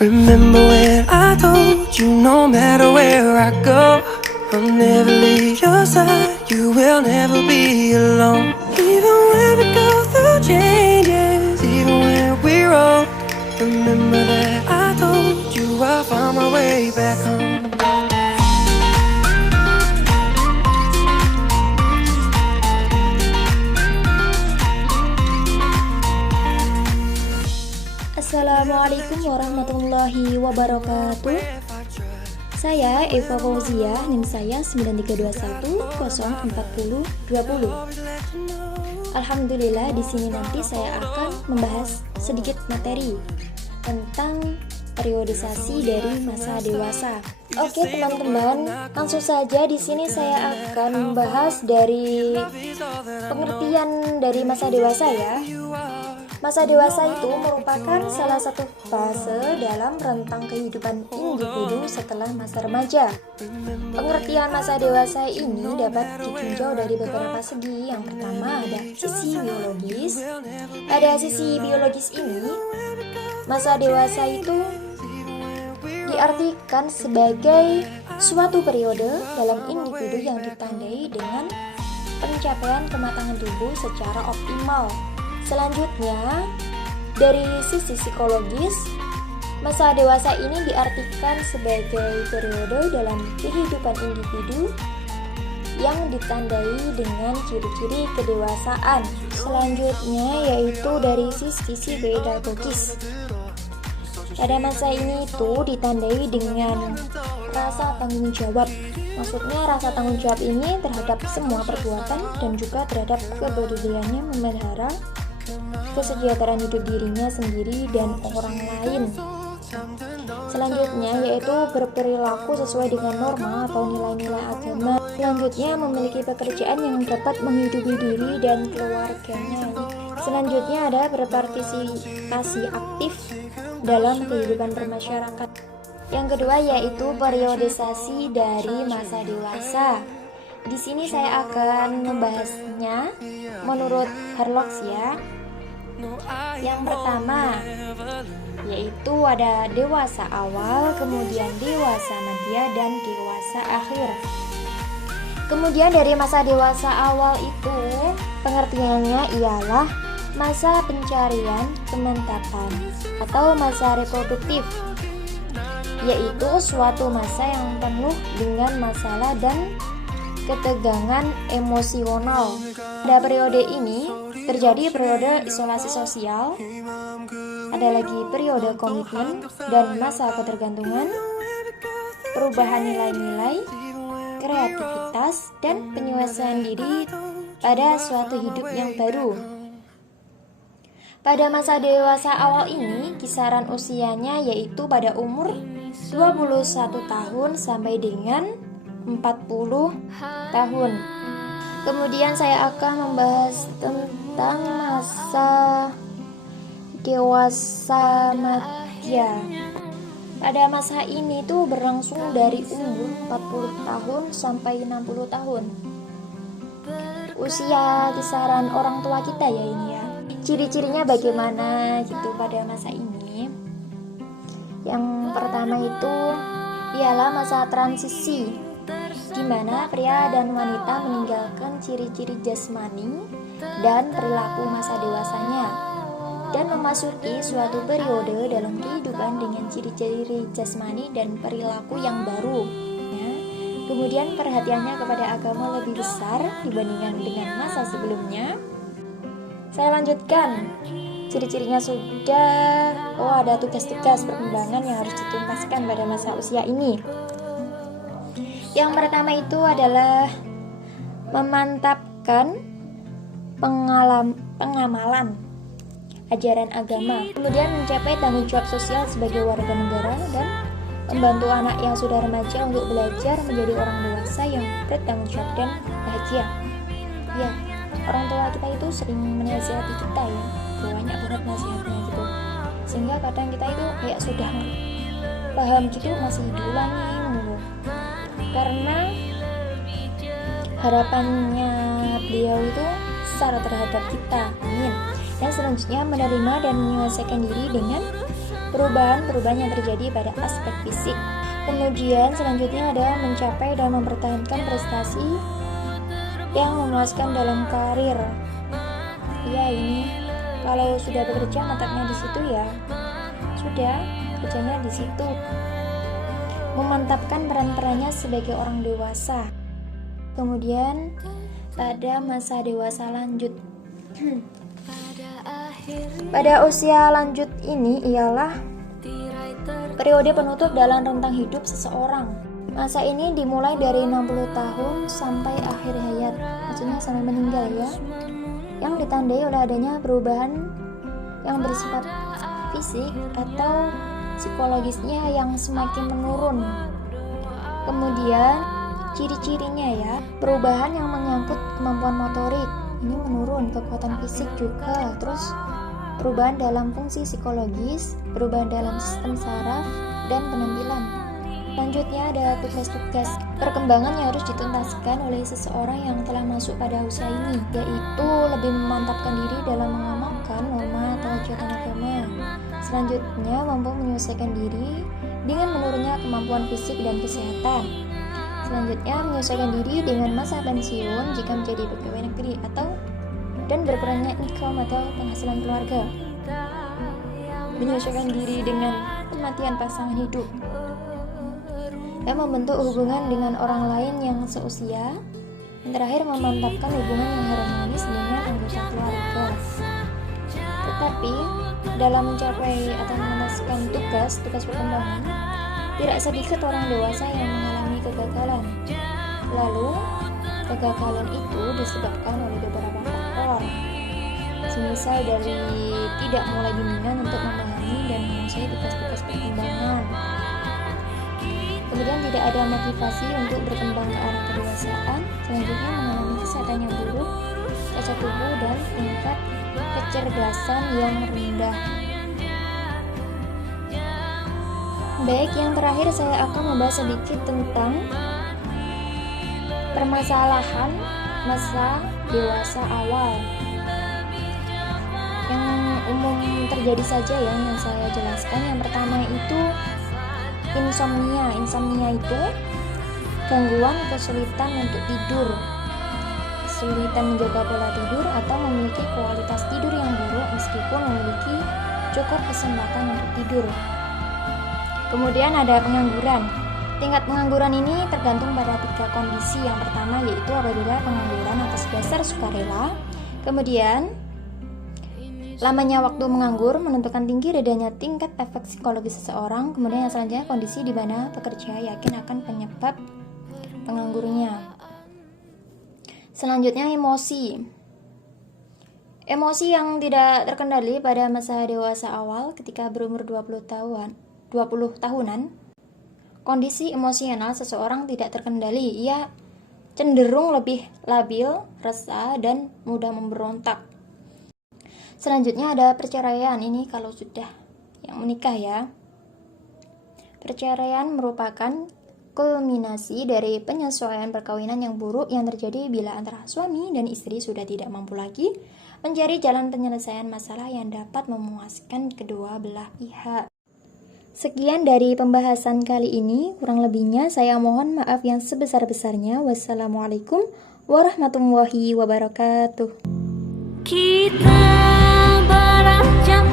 Remember when I told you no matter where I go, I'll never leave your side, you will never be alone. Even when we go through changes, even when we're old, remember that I told you I'll find my way back home. Assalamualaikum warahmatullahi wabarakatuh. Saya Eva Fauzia, NIM saya 9321040020. Alhamdulillah, di sini nanti saya akan membahas sedikit materi tentang periodisasi dari masa dewasa. Oke teman-teman, langsung saja di sini saya akan membahas dari pengertian dari masa dewasa ya. Masa dewasa itu merupakan salah satu fase dalam rentang kehidupan individu setelah masa remaja. Pengertian masa dewasa ini dapat ditinjau dari beberapa segi. Yang pertama ada sisi biologis. Pada sisi biologis ini, masa dewasa itu diartikan sebagai suatu periode dalam individu yang ditandai dengan pencapaian kematangan tubuh secara optimal. Selanjutnya, dari sisi psikologis, masa dewasa ini diartikan sebagai periode dalam kehidupan individu yang ditandai dengan ciri-ciri kedewasaan. Selanjutnya yaitu dari sisi pedagogis. Pada masa ini itu ditandai dengan rasa tanggung jawab. Maksudnya rasa tanggung jawab ini terhadap semua perbuatan dan juga terhadap kepeduliannya memelihara kesejahteraan hidup dirinya sendiri dan orang lain. Selanjutnya yaitu berperilaku sesuai dengan norma atau nilai-nilai agama. Selanjutnya memiliki pekerjaan yang dapat menghidupi diri dan keluarganya. Selanjutnya ada berpartisipasi aktif dalam kehidupan bermasyarakat. Yang kedua yaitu periodisasi dari masa dewasa. Di sini saya akan membahasnya menurut Harlock ya. Yang pertama yaitu ada dewasa awal, kemudian dewasa media, dan dewasa akhir. Kemudian dari masa dewasa awal itu pengertiannya ialah masa pencarian kemantapan atau masa reproduktif, yaitu suatu masa yang penuh dengan masalah dan ketegangan emosional. Pada periode ini terjadi periode isolasi sosial, ada lagi periode komitmen dan masa ketergantungan, perubahan nilai-nilai, kreativitas, dan penyelesaian diri pada suatu hidup yang baru. Pada masa dewasa awal ini, kisaran usianya yaitu pada umur 21 tahun sampai dengan 40 tahun. Kemudian saya akan membahas tentang masa dewasa media. Pada masa ini tuh berlangsung dari umur 40 tahun sampai 60 tahun. Usia kisaran orang tua kita ya ini ya. Ciri-cirinya bagaimana gitu pada masa ini? Yang pertama itu ialah masa transisi, di mana pria dan wanita meninggalkan ciri-ciri jasmani dan perilaku masa dewasanya dan memasuki suatu periode dalam kehidupan dengan ciri-ciri jasmani dan perilaku yang baru. Kemudian perhatiannya kepada agama lebih besar dibandingkan dengan masa sebelumnya. Saya lanjutkan. Ciri-cirinya sudah, ada tugas-tugas perkembangan yang harus dituntaskan pada masa usia ini. Yang pertama itu adalah memantapkan pengamalan ajaran agama, kemudian mencapai tanggung jawab sosial sebagai warga negara dan membantu anak yang sudah remaja untuk belajar menjadi orang dewasa yang bertanggung jawab dan bahagia. Ya, orang tua kita itu sering menasihati kita ya, banyak banget nasihatnya gitu, sehingga kadang kita itu kayak sudah paham gitu masih diulangi mulu. Karena harapannya beliau itu besar terhadap kita. Amin. Dan selanjutnya menerima dan menyelesaikan diri dengan perubahan yang terjadi pada aspek fisik. Kemudian selanjutnya ada mencapai dan mempertahankan prestasi yang memuaskan dalam karir. Ya, ini kalau sudah bekerja mantapnya di situ ya. Sudah kerjanya di situ. Memantapkan peran-perannya sebagai orang dewasa. Kemudian pada masa dewasa lanjut. Pada usia lanjut ini ialah periode penutup dalam rentang hidup seseorang. Masa ini dimulai dari 60 tahun sampai akhir hayat, maksudnya sampai meninggal ya, yang ditandai oleh adanya perubahan yang bersifat fisik atau psikologisnya yang semakin menurun. Kemudian ciri-cirinya ya, perubahan yang menyangkut kemampuan motorik ini menurun, kekuatan fisik juga, terus perubahan dalam fungsi psikologis, perubahan dalam sistem saraf dan penampilan. Selanjutnya ada tugas-tugas perkembangan yang harus dituntaskan oleh seseorang yang telah masuk pada usia ini, yaitu lebih memantapkan diri dalam mengamalkan norma atau ajaran agama. Selanjutnya mampu menyelesaikan diri dengan menurunnya kemampuan fisik dan kesehatan. Selanjutnya menyesuaikan diri dengan masa pensiun jika menjadi pegawai negeri dan berperannya income atau penghasilan keluarga. Menyesuaikan diri dengan kematian pasangan hidup. Dan membentuk hubungan dengan orang lain yang seusia. Yang terakhir memantapkan hubungan yang harmonis dengan anggota keluarga. Tetapi dalam mencapai atau menuntaskan tugas perkembangan, tidak sedikit orang dewasa yang mengalami kegagalan. Lalu kegagalan itu disebabkan oleh beberapa faktor, semisal dari tidak mulai bimbingan untuk memahami dan menguasai tugas-tugas perkembangan. Kemudian tidak ada motivasi untuk berkembang ke arah kedewasaan. Selanjutnya mengalami kesehatan yang buruk, cacat tubuh dan tingkat kecerdasan yang rendah. Baik, yang terakhir saya akan membahas sedikit tentang permasalahan masa dewasa awal yang umum terjadi saja ya, yang saya jelaskan. Yang pertama itu insomnia. Insomnia itu gangguan kesulitan untuk tidur, kesulitan menjaga pola tidur atau memiliki kualitas tidur yang buruk meskipun memiliki cukup kesempatan untuk tidur. Kemudian ada pengangguran. Tingkat pengangguran ini tergantung pada 3 kondisi. Yang pertama yaitu apabila pengangguran atas dasar sukarela. Kemudian lamanya waktu menganggur menentukan tinggi redanya tingkat efek psikologis seseorang. Kemudian yang selanjutnya kondisi di mana pekerja yakin akan penyebab penganggurnya. Selanjutnya emosi. Emosi yang tidak terkendali pada masa dewasa awal ketika berumur 20 tahunan. Kondisi emosional seseorang tidak terkendali. Ia cenderung lebih labil, resah, dan mudah memberontak. Selanjutnya ada perceraian. Ini kalau sudah yang menikah ya. Perceraian merupakan kulminasi dari penyesuaian perkawinan yang buruk yang terjadi bila antara suami dan istri sudah tidak mampu lagi mencari jalan penyelesaian masalah yang dapat memuaskan kedua belah pihak. Sekian dari pembahasan kali ini, kurang lebihnya saya mohon maaf yang sebesar-besarnya. Wassalamualaikum warahmatullahi wabarakatuh. Kita beranjak